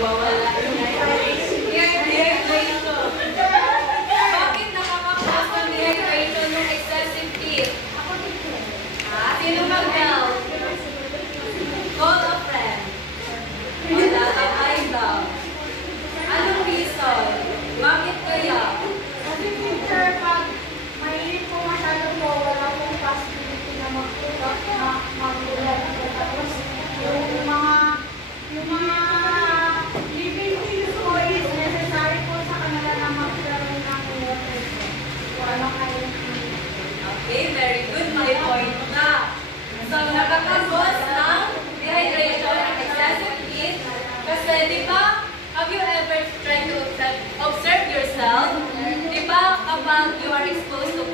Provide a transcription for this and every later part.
Nawawala. Dehydration. Bakit nakaka-cause ng dehydration ng excessive heat? Sino mag-help? Call a friend. Wala kang ay daw. Anong reason? Bakit kaya? Kasi teacher, pag mainit po masyado po, wala pong possibility na magulat. Tapos yung mga living things po is necessary po sa kanila na magkaroon ng water. Wala kayo. Okay, very good. My point na. So, nakakagos ng dehydration and excessive heat. Kasi, di ba, have you ever tried to observe yourself? Di ba, kapag you are exposed to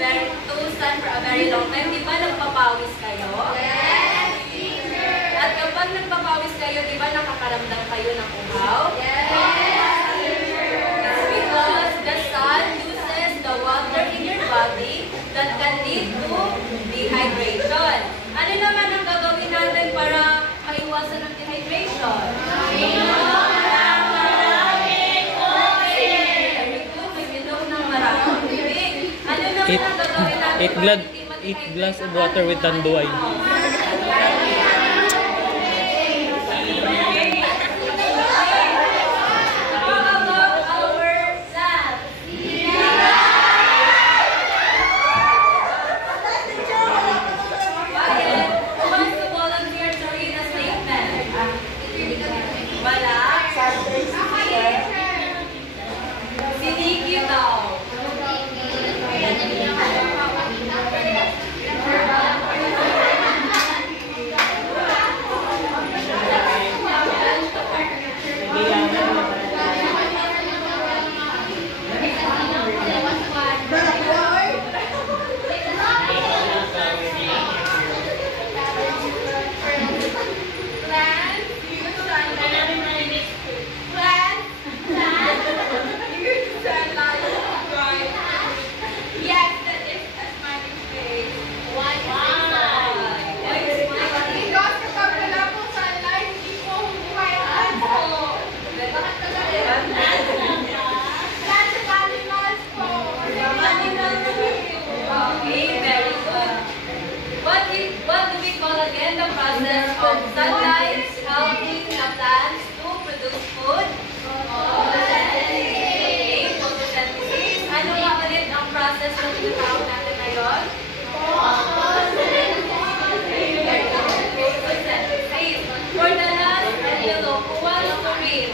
sun for a very long time, di ba, nagpapawis kayo? Yes, teacher! At kapag nagpapawis kayo, di ba, nakakaramdam kayo ng uhaw? Yes, teacher! It's because the sun uses the water in your body that can lead to dehydration. Ano naman ang gagawin natin para maiwasan ang dehydration? Eat glass of water with tanduay. Sunlight helping the plants to produce food. Photosynthesis. Ano nga ulit ang process na tinatawag natin ngayon? Photosynthesis. For the last below, who wants to read?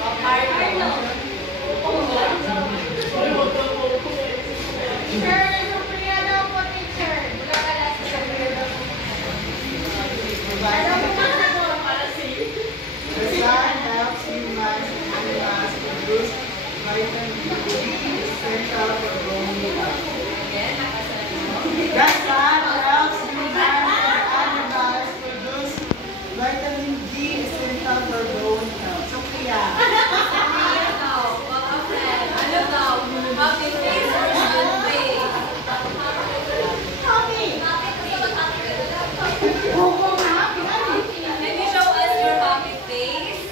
Arnold. Teacher, Supriya daw po, teacher. The sun helps humans and animals produce vitamin D, essential for growing up. The sun helps humans and animals produce vitamin D, essential for growing up. Sophia. Ano daw? Happy face or sad face? Can you show us your happy face?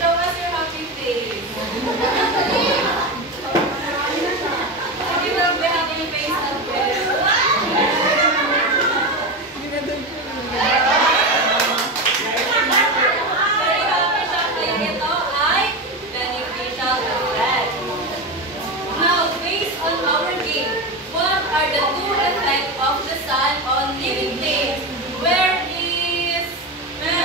Show us your happy face. Hindi ba may happy face as well? Very happy siya. Kaya ito ay beneficial effect. Now, based on our game, what are the two effects of the sun on living things? Where is... What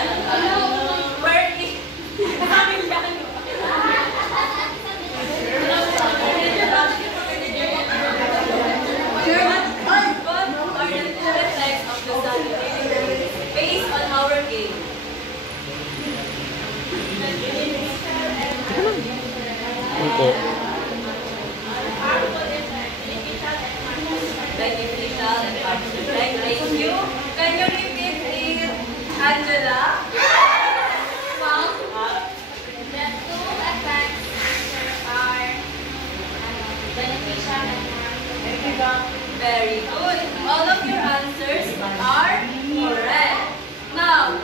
are the two effects of the sun on living things? Based on our game. Opo. Beneficial and harmful effect. Thank you. Can you repeat it, Angela? Well, the two effects are beneficial and harmful. Very good. All of your answers are correct. Now,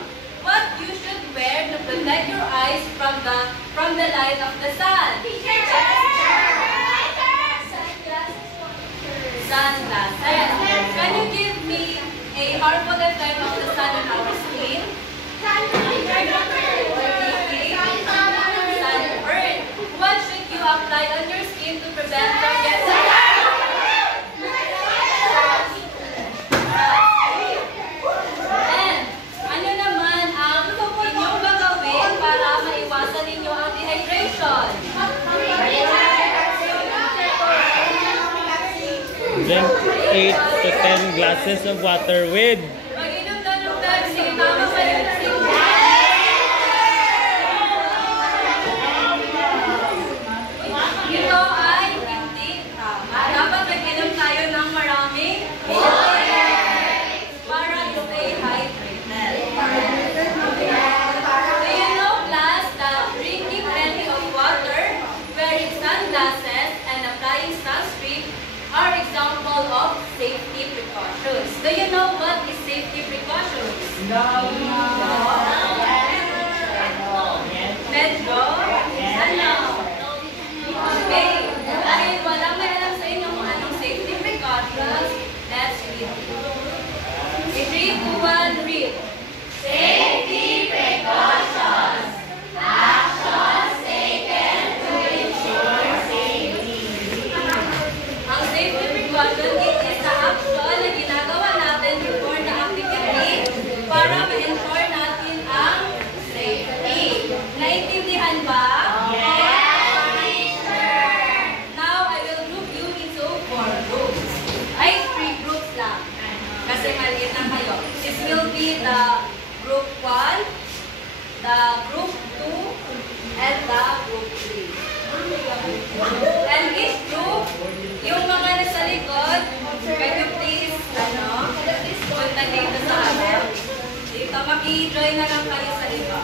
from the light of the sun? Sunglasses. Can you give me a harmful effect of the sun on our skin? Sunburn. What should you apply on your skin to prevent from getting and ano naman ang inyong gagawin para maiwasan ninyo ang dehydration? Drink 8 to 10 glasses of water with Mag-inom ka ng Pepsi. Tama ba yun? Ito ay hindi tama. Dapat nag-inom tayo ng maraming para stay hydrated. Do you know, class, that drinking plenty of water, wearing sunglasses, and applying sunscreen are example of safety precautions. Do you know what is safety precautions? Medyo? Ano? Okay. Dahil walang may alam sa inyo kung anong safety precautions, let's read. In 3, 2, 1, read. Safety precautions. Actions taken to ensure safety. Ang safety precaution is sa action na ginagawa natin before the activity para ma-ensure natin ang safety. Naintindihan ba? Yes, teacher! Now, I will group you into 4 groups. Ay, 3 groups lang. Kasi maliit na kayo. This will be the group 1, the group 2, and the group 3. And each group, yung mga nasa likod, can you please, punta dito sa amin? Dito, maki-join na lang kayo sa iba.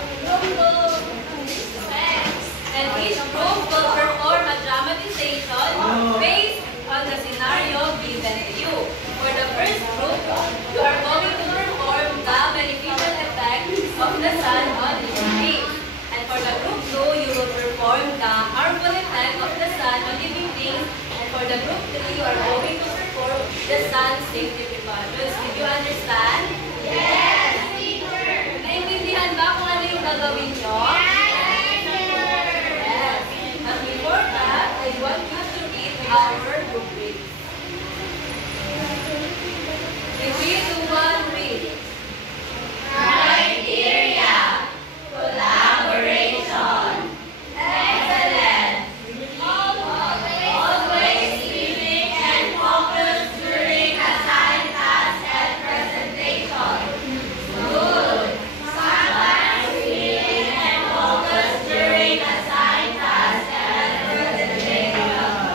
And each group will perform a dramatization based on the scenario given to you. For the first group, you are going to perform the beneficial effect of the sun on living things. And for the group 2, you will perform the harmful effect of the sun on living things. And for the group 3, you are going to perform the sun's safety precautions. Did you understand? Yes, teacher! Naintindihan ba kung ano yung gagawin nyo? Yes. But before that, I want you to read our rubric. In 3, 2, 1, read. Criteria. Collaboration. Excellence. Always living and focused during assigned tasks and presentation. Good. Sometimes living and focused during assigned tasks and presentation.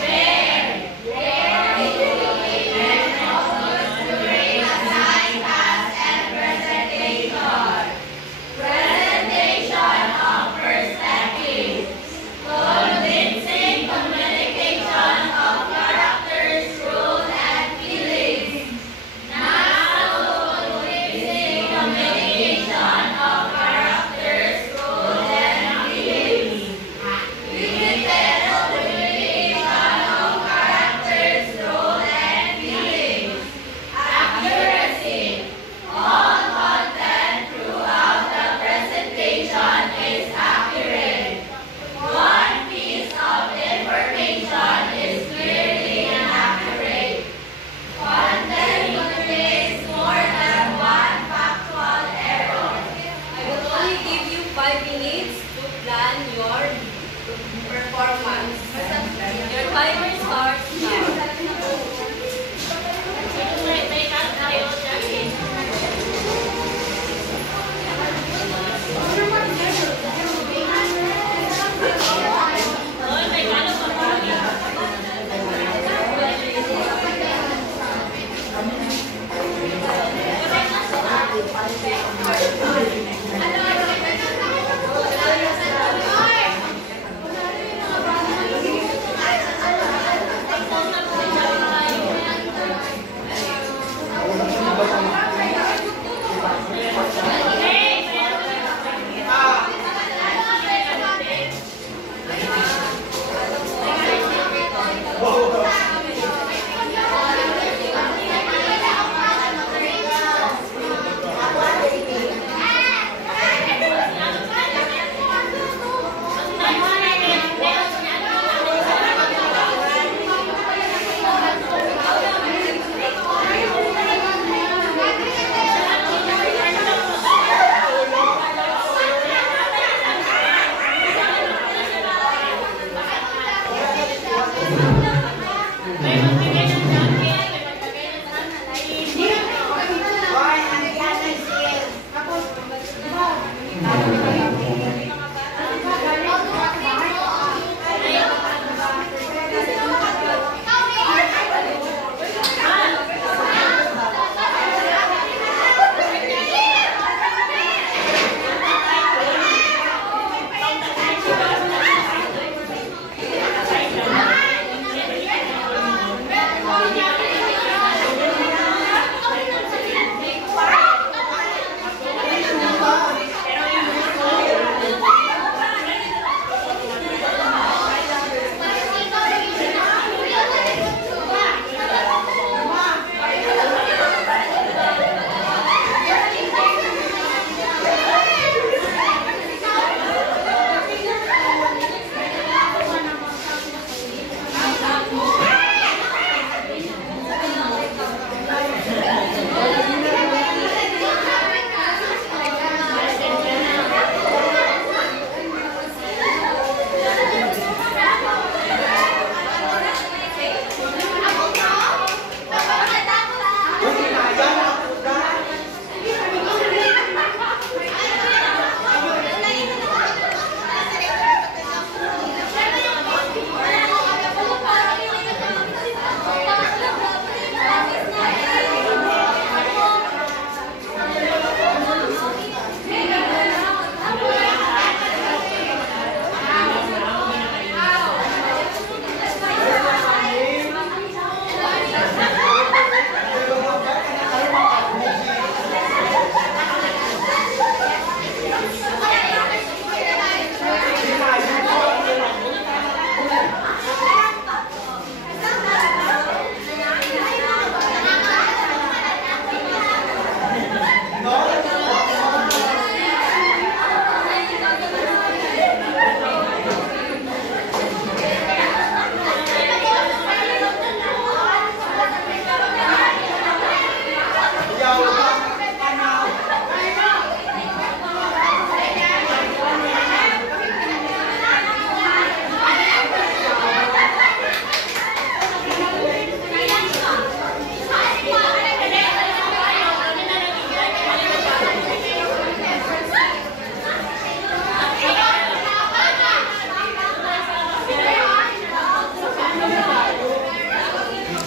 Fair. Very living and focused during assigned tasks and presentation. Presentation of perspectives. Convincing communication of characters, rules, and feelings. Not convincing communication of characters, rules, and feelings. Limited communication of characters, rules, and feelings. Accuracy. All content throughout the presentation is accurate. One piece of information is clearly inaccurate. Content contains more than one factual error. I will only give you 5 minutes to plan your performance. Your timer starts now.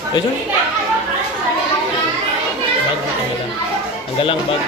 Ayun. Bag mo tanggalan. Tanggalang bag.